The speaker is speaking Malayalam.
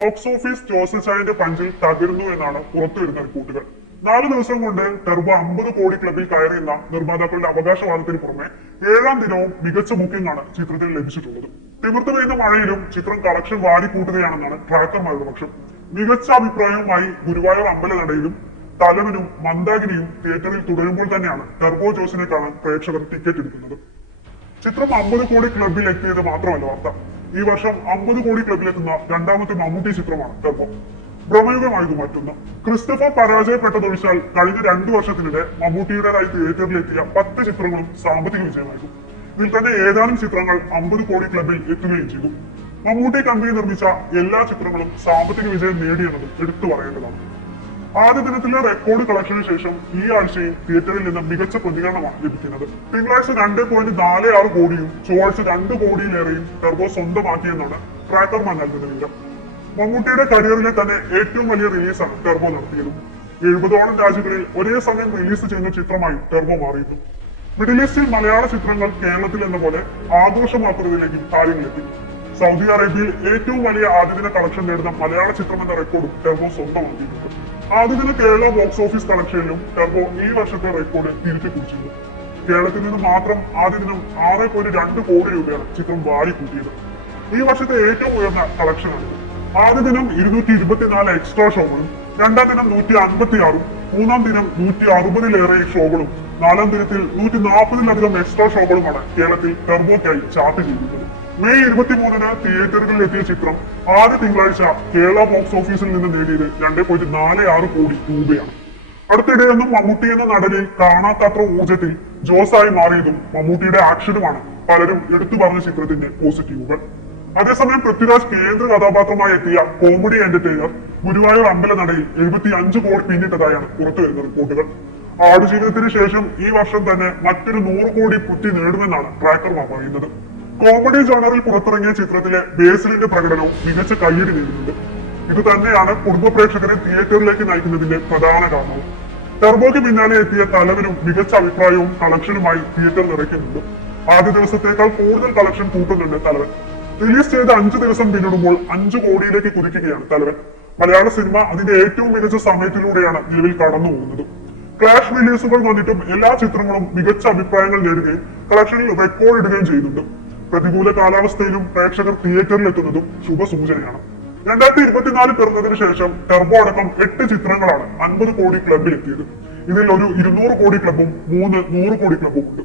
ബോക്സ് ഓഫീസ് ജോസഫ് ചായന്റെ പഞ്ചിൽ തകരുന്നു എന്നാണ് പുറത്തുവരുന്ന റിപ്പോർട്ടുകൾ. നാല് ദിവസം കൊണ്ട് ടർബോ അമ്പത് കോടി ക്ലബിൽ കയറിയെന്ന നിർമ്മാതാക്കളുടെ അവകാശവാദത്തിന് പുറമെ ഏഴാം ദിനവും മികച്ച ബുക്കിംഗ് ആണ് ചിത്രത്തിന് ലഭിച്ചിട്ടുള്ളത്. തിമിർത്ത് പെയ്യുന്ന മഴയിലും ചിത്രം കളക്ഷൻ വാരിക്കൂട്ടുകയാണെന്നാണ് ട്രാക്കർമാരുടെ പക്ഷം മികച്ച അഭിപ്രായവുമായി ഗുരുവായൂർ അമ്പലനടയിലും തലവനും മന്ദാകിനിയും തിയേറ്ററിൽ തുടരുമ്പോൾ തന്നെയാണ് ടർബോ ജോസിനെ കാണാൻ പ്രേക്ഷകർ ടിക്കറ്റ് എടുക്കുന്നത്. ചിത്രം അമ്പത് കോടി ക്ലബിൽ എത്തിയത് മാത്രമല്ല വാർത്ത. ഈ വർഷം അമ്പത് കോടി ക്ലബിലെത്തുന്ന രണ്ടാമത്തെ മമ്മൂട്ടി ചിത്രമാണ് ടെർബോ ഭ്രമയുഗമായത് മറ്റൊന്ന്. ക്രിസ്റ്റഫർ പരാജയപ്പെട്ടതൊഴിച്ചാൽ കഴിഞ്ഞ രണ്ടു വർഷത്തിനിടെ മമ്മൂട്ടിയുടേതായി തിയേറ്ററിലെത്തിയ പത്ത് ചിത്രങ്ങളും സാമ്പത്തിക വിജയമായിരുന്നു. ഇതിൽ തന്നെ ഏതാനും ചിത്രങ്ങൾ അമ്പത് കോടി ക്ലബിൽ എത്തുകയും ചെയ്തു. മമ്മൂട്ടി കമ്പനി നിർമ്മിച്ച എല്ലാ ചിത്രങ്ങളും സാമ്പത്തിക വിജയം നേടിയെന്നത് എടുത്തു പറയേണ്ടതാണ്. ആദ്യ ദിനത്തിലെ റെക്കോർഡ് കളക്ഷന് ശേഷം ഈ ആഴ്ചയും തിയേറ്ററിൽ നിന്ന് മികച്ച പ്രതികരണമാണ് ലഭിക്കുന്നത്. തിങ്കളാഴ്ച രണ്ട് പോയിന്റ് നാല് ആറ് കോടിയും ചൊവ്വാഴ്ച രണ്ട് കോടിയിലേറെയും ടെർബോ സ്വന്തമാക്കിയെന്നാണ് ട്രാക്കർമാർ നൽകുന്ന വിവരം. മമ്മൂട്ടിയുടെ കരിയറിലെ തന്നെ ഏറ്റവും വലിയ റിലീസാണ് ടെർബോ നടത്തിയത്. എഴുപതോളം രാജ്യങ്ങളിൽ ഒരേ സമയം റിലീസ് ചെയ്യുന്ന ചിത്രമായി ടെർബോ മാറിയിരുന്നു. മിഡിൽ ഈസ്റ്റിൽ മലയാള ചിത്രങ്ങൾ കേരളത്തിൽ എന്ന പോലെ ആഘോഷമാക്കുന്നതിലേക്ക് കാര്യങ്ങളെത്തി. സൗദി അറേബ്യയിൽ ഏറ്റവും വലിയ ആദ്യദിന കളക്ഷൻ നേടുന്ന മലയാള ചിത്രം എന്ന റെക്കോർഡും ടെർബോ സ്വന്തമാക്കിയിട്ടുണ്ട്. ആദ്യദിന കേരള ബോക്സ് ഓഫീസ് കളക്ഷനിലും ടെർബോ ഈ വർഷത്തെ റെക്കോർഡ് തിരുത്തി കുറിച്ചിരുന്നു കേരളത്തിൽ നിന്ന് മാത്രം ആദ്യ ദിനം ആറ് പോയിന്റ് രണ്ട് കോടി രൂപയാണ് ചിത്രം വാരിക്കൂട്ടിയത്. ഈ വർഷത്തെ ഏറ്റവും ഉയർന്ന കളക്ഷനാണ് ആദ്യ ദിനം ഇരുന്നൂറ്റി ഇരുപത്തിനാല് എക്സ്ട്രാ ഷോകളും രണ്ടാം ദിനം നൂറ്റി അൻപത്തി ആറും മൂന്നാം ദിനം നൂറ്റി അറുപതിലേറെ ഷോകളും നാലാം ദിനത്തിൽ നൂറ്റി നാൽപ്പതിലധികം എക്സ്ട്രാ ഷോകളുമാണ് കേരളത്തിൽ ടെർബോയ്ക്കായി ചാർട്ട് ചെയ്തിരുന്നത് മെയ് ഇരുപത്തിമൂന്നിന് തിയേറ്ററുകളിൽ എത്തിയ ചിത്രം ആദ്യ തിങ്കളാഴ്ച കേരള ബോക്സ് ഓഫീസിൽ നിന്ന് നേടിയത് രണ്ട് പോയിന്റ് നാല് ആറ് കോടി രൂപയാണ്. അടുത്തിടെയൊന്നും മമ്മൂട്ടി എന്ന നടനിൽ കാണാത്തത്ര ഊർജത്തിൽ ജോസായി മാറിയതും മമ്മൂട്ടിയുടെ ആക്ഷനുമാണ് പലരും എടുത്തു പറഞ്ഞ ചിത്രത്തിന്റെ പോസിറ്റീവുകൾ. അതേസമയം പൃഥ്വിരാജ് കേന്ദ്ര കഥാപാത്രമായി എത്തിയ കോമഡി എന്റർടൈനർ ഗുരുവായൂർ അമ്പലനടയിൽ എഴുപത്തി അഞ്ച് കോടി പിന്നിട്ടതായാണ് പുറത്തുവരുന്ന റിപ്പോർട്ടുകൾ. ആടുജീവിതത്തിന് ശേഷം ഈ വർഷം തന്നെ മറ്റൊരു നൂറ് കോടി പുറ്റി നേടുമെന്നാണ് ട്രാക്കർമാർ പറയുന്നത്. കോമഡി ജോണറിൽ പുറത്തിറങ്ങിയ ചിത്രത്തിലെ ബേസിലിന്റെ പ്രകടനവും മികച്ച കയ്യടി നേടുന്നുണ്ട്. ഇത് തന്നെയാണ് കുടുംബ പ്രേക്ഷകരെ തിയേറ്ററിലേക്ക് നയിക്കുന്നതിന്റെ പ്രധാന കാരണവും. ടെർബോയ്ക്ക് പിന്നാലെ എത്തിയ തലവനും മികച്ച അഭിപ്രായവും കളക്ഷനുമായി തിയേറ്റർ നിറയ്ക്കുന്നുണ്ട്. ആദ്യ ദിവസത്തേക്കാൾ കൂടുതൽ കളക്ഷൻ കൂട്ടുന്നുണ്ട് തലവൻ. റിലീസ് ചെയ്ത അഞ്ചു ദിവസം പിന്നിടുമ്പോൾ അഞ്ചു കോടിയിലേക്ക് കുതിക്കുകയാണ് തലവൻ. മലയാള സിനിമ അതിന്റെ ഏറ്റവും മികച്ച സമയത്തിലൂടെയാണ് നിലവിൽ കടന്നു പോകുന്നത്. ക്ലാഷ് റിലീസുകൾ വന്നിട്ടും എല്ലാ ചിത്രങ്ങളും മികച്ച അഭിപ്രായങ്ങൾ നേടുകയും കളക്ഷനിൽ റെക്കോർഡ് ഇടുകയും ചെയ്യുന്നുണ്ട്. പ്രതികൂല കാലാവസ്ഥയിലും പ്രേക്ഷകർ തിയേറ്ററിൽ എത്തുന്നതും ശുഭസൂചനയാണ്. രണ്ടായിരത്തി ഇരുപത്തിനാല് പിറന്നതിന് ശേഷം ടെർബോ അടക്കം എട്ട് ചിത്രങ്ങളാണ് അൻപത് കോടി ക്ലബിൽ എത്തിയത്. ഇതിൽ ഒരു ഇരുന്നൂറ് കോടി ക്ലബും മൂന്ന് നൂറ് കോടി ക്ലബും ഉണ്ട്.